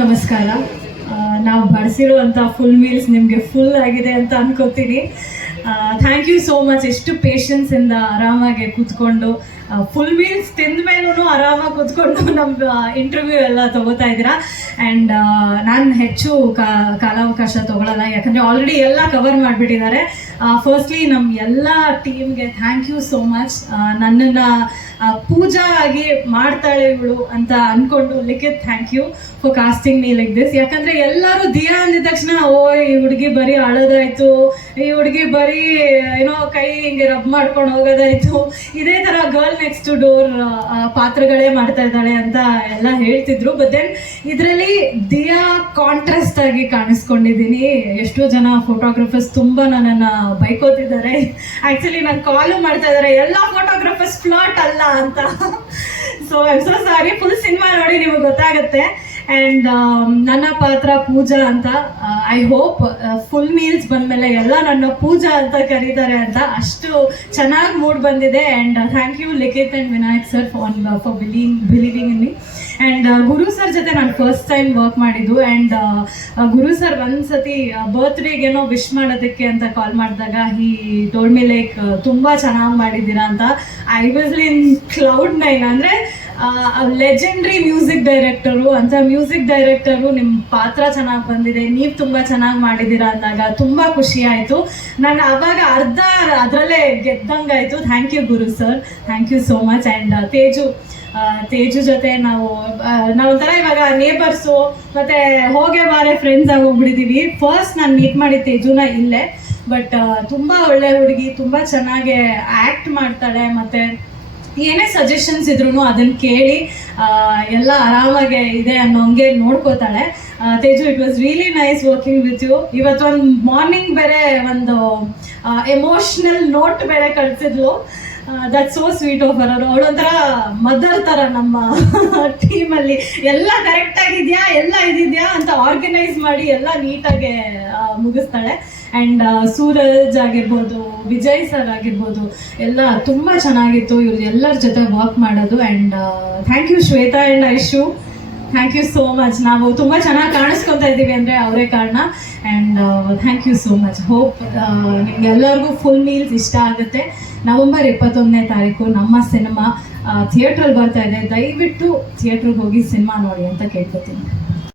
ನಮಸ್ಕಾರ. ನಾವು ಬಡಿಸಿರುವಂಥ ಫುಲ್ ಮೀಲ್ಸ್ ನಿಮಗೆ ಫುಲ್ ಆಗಿದೆ ಅಂತ ಅನ್ಕೋತೀನಿ. ಥ್ಯಾಂಕ್ ಯು ಸೋ ಮಚ್ ಎಷ್ಟು ಪೇಷನ್ಸಿಂದ ಆರಾಮಾಗಿ ಕೂತ್ಕೊಂಡು ಫುಲ್ ಮೀಲ್ಸ್ ತಿಂದ ಮೇಲೂ ಆರಾಮಾಗಿ ಕೂತ್ಕೊಂಡು ನಮ್ಮ ಇಂಟರ್ವ್ಯೂ ಎಲ್ಲ ತಗೋತಾ ಇದ್ದೀರಾ? ಆ್ಯಂಡ್ ನಾನು ಹೆಚ್ಚು ಕಾಲಾವಕಾಶ ತಗೊಳ್ಳಲ್ಲ ಯಾಕಂದರೆ ಆಲ್ರೆಡಿ ಎಲ್ಲ ಕವರ್ ಮಾಡಿಬಿಟ್ಟಿದ್ದಾರೆ. ಫಸ್ಟ್ಲಿ ನಮ್ಮ ಎಲ್ಲ ಟೀಮ್ಗೆ ಥ್ಯಾಂಕ್ ಯು ಸೋ ಮಚ್ ನನ್ನನ್ನು ಪೂಜಾ ಆಗಿ ಮಾಡ್ತಾಳೆ ಇವಳು ಅಂತ ಅಂದ್ಕೊಂಡು Likhith thank you for casting me like this ಯಾಕಂದ್ರೆ ಎಲ್ಲರೂ ದಿಯಾ ಅಂದಿದ ತಕ್ಷಣ ಓ ಈ ಹುಡುಗಿ ಬರೀ ಅಳೋದಾಯ್ತು, ಈ ಹುಡುಗಿ ಬರೀ ಏನೋ ಕೈ ಹಿಂಗೆ ರಬ್ ಮಾಡ್ಕೊಂಡು ಹೋಗೋದಾಯ್ತು ಇದೇ. ತರ ಗರ್ಲ್ ನೆಕ್ಸ್ಟ್ ಡೋರ್ ಪಾತ್ರಗಳೇ ಮಾಡ್ತಾ ಇದ್ದಾಳೆ ಅಂತ ಎಲ್ಲ ಹೇಳ್ತಿದ್ರು. ಬಟ್ ದೆನ್ ಇದರಲ್ಲಿ ದಿಯಾ ಕಾಂಟ್ರಾಸ್ಟ್ ಆಗಿ ಕಾಣಿಸ್ಕೊಂಡಿದ್ದೀನಿ. ಎಷ್ಟೋ ಜನ ಫೋಟೋಗ್ರಫರ್ಸ್ ತುಂಬಾ ನನ್ನನ್ನು ಬೈಕೋತಿದ್ದಾರೆ. ಆಕ್ಚುಲಿ ನಾನು ಕಾಲು ಮಾಡ್ತಾ ಇದ್ದಾರೆ. ಎಲ್ಲ ಫೋಟೋಗ್ರಫರ್ಸ್ ಫ್ಲಾಟ್ ಅಲ್ಲ ಅಂತ. So so sorry full cinema ನೋಡಿ ನಿಮಗೆ ಗೊತ್ತಾಗುತ್ತೆ. ಆ್ಯಂಡ್ ನನ್ನ ಪಾತ್ರ ಪೂಜಾ ಅಂತ ಐ ಹೋಪ್ ಫುಲ್ ಮೀಲ್ಸ್ ಬಂದ್ಮೇಲೆ ಎಲ್ಲ ನನ್ನ ಪೂಜಾ ಅಂತ ಕರೀತಾರೆ ಅಂತ ಅಷ್ಟು ಚೆನ್ನಾಗಿ ಮೂಡ್ ಬಂದಿದೆ. And thank you Likhith and Vinayak sir for for believe believing in me and Guru sir ಜೊತೆ ನಾನು ಫಸ್ಟ್ ಟೈಮ್ ವರ್ಕ್ ಮಾಡಿದ್ದು. ಆ್ಯಂಡ್ ಗುರು ಸರ್ ಒಂದ್ಸತಿ ಬರ್ತ್ಡೇಗೇನೋ ವಿಶ್ ಮಾಡೋದಕ್ಕೆ ಅಂತ ಕಾಲ್ ಮಾಡಿದಾಗ ಈ ಟೋಲ್ಡ್ ಮಿ ಲೈಕ್ ತುಂಬ ಚೆನ್ನಾಗಿ ಮಾಡಿದ್ದೀರಾ ಅಂತ. I was in cloud nine ಅಂದರೆ ಲೆಜೆಂಡ್ರಿ ಮ್ಯೂಸಿಕ್ ಡೈರೆಕ್ಟರು ಅಂತ ಮ್ಯೂಸಿಕ್ ಡೈರೆಕ್ಟರು ನಿಮ್ಮ ಪಾತ್ರ ಚೆನ್ನಾಗಿ ಬಂದಿದೆ, ನೀವು ತುಂಬ ಚೆನ್ನಾಗಿ ಮಾಡಿದ್ದೀರಾ ಅಂದಾಗ ತುಂಬ ಖುಷಿ ಆಯಿತು. ನಾನು ಅವಾಗ ಅರ್ಧ ಅದರಲ್ಲೇ ಗೆದ್ದಂಗಾಯಿತು. Thank you Guru sir thank you so much and Teju Teju ಜೊತೆ ನಾವು ನಾವೊಂಥರ ಇವಾಗ ನೇಬರ್ಸು ಮತ್ತೆ ಹೋಗೆ ಬಾರೆ ಫ್ರೆಂಡ್ಸ್ ಆಗಿ ಫಸ್ಟ್ ನಾನು ಮೀಟ್ ಮಾಡಿದ ತೇಜುನ ಇಲ್ಲೇ. ಬಟ್ ತುಂಬಾ ಒಳ್ಳೆ ಹುಡುಗಿ, ತುಂಬಾ ಚೆನ್ನಾಗೆ ಆಕ್ಟ್ ಮಾಡ್ತಾಳೆ, ಮತ್ತೆ ಏನೇ ಸಜೆಷನ್ಸ್ ಇದ್ರು ಅದನ್ನ ಕೇಳಿ ಎಲ್ಲ ಆರಾಮಾಗೆ ಇದೆ ಅನ್ನೋಂಗೆ ನೋಡ್ಕೋತಾಳೆ. Teju it was really nice working with you ಇವತ್ತೊಂದು ಮಾರ್ನಿಂಗ್ ಬೇರೆ ಒಂದು ಎಮೋಷ್ನಲ್ ನೋಟ್ ಬೇರೆ ಕಳ್ಸಿದ್ಲು. That so sweet of her ಅವರು ಅವಳೊಂಥರ ಮದರ್ ಥರ ನಮ್ಮ ಟೀಮಲ್ಲಿ ಎಲ್ಲ ಕರೆಕ್ಟ್ ಆಗಿದ್ಯಾ? ಎಲ್ಲ ಇದಿದೆಯಾ? ಅಂತ ಆರ್ಗನೈಸ್ ಮಾಡಿ ಎಲ್ಲ ನೀಟಾಗಿ ಮುಗಿಸ್ತಾಳೆ. ಆ್ಯಂಡ್ ಸೂರಜ್ ಆಗಿರ್ಬೋದು, ವಿಜಯ್ ಸರ್ ಆಗಿರ್ಬೋದು, ಎಲ್ಲ ತುಂಬ ಚೆನ್ನಾಗಿತ್ತು. ಇವ್ರು ಎಲ್ಲರ ಜೊತೆ ವರ್ಕ್ ಮಾಡೋದು. And thank you Shweta and Aishu. Thank you so much ನಾವು ತುಂಬ ಚೆನ್ನಾಗಿ ಕಾಣಿಸ್ಕೊತಾ ಇದ್ದೀವಿ ಅಂದರೆ ಅವರೇ ಕಾರಣ. And thank you so much hope ನಿಮ್ಗೆ ಎಲ್ಲರಿಗೂ ಫುಲ್ ಮೀಲ್ಸ್ ಇಷ್ಟ ಆಗುತ್ತೆ. ನವೆಂಬರ್ ಇಪ್ಪತ್ತೊಂದನೇ ತಾರೀಕು ನಮ್ಮ ಸಿನಿಮಾ ಥಿಯೇಟ್ರಲ್ಲಿ ಬರ್ತಾ ಇದೆ. ದಯವಿಟ್ಟು ಥಿಯೇಟ್ರಿಗೆ ಹೋಗಿ ಸಿನಿಮಾ ನೋಡಿ ಅಂತ ಕೇಳ್ಕೊತೀನಿ.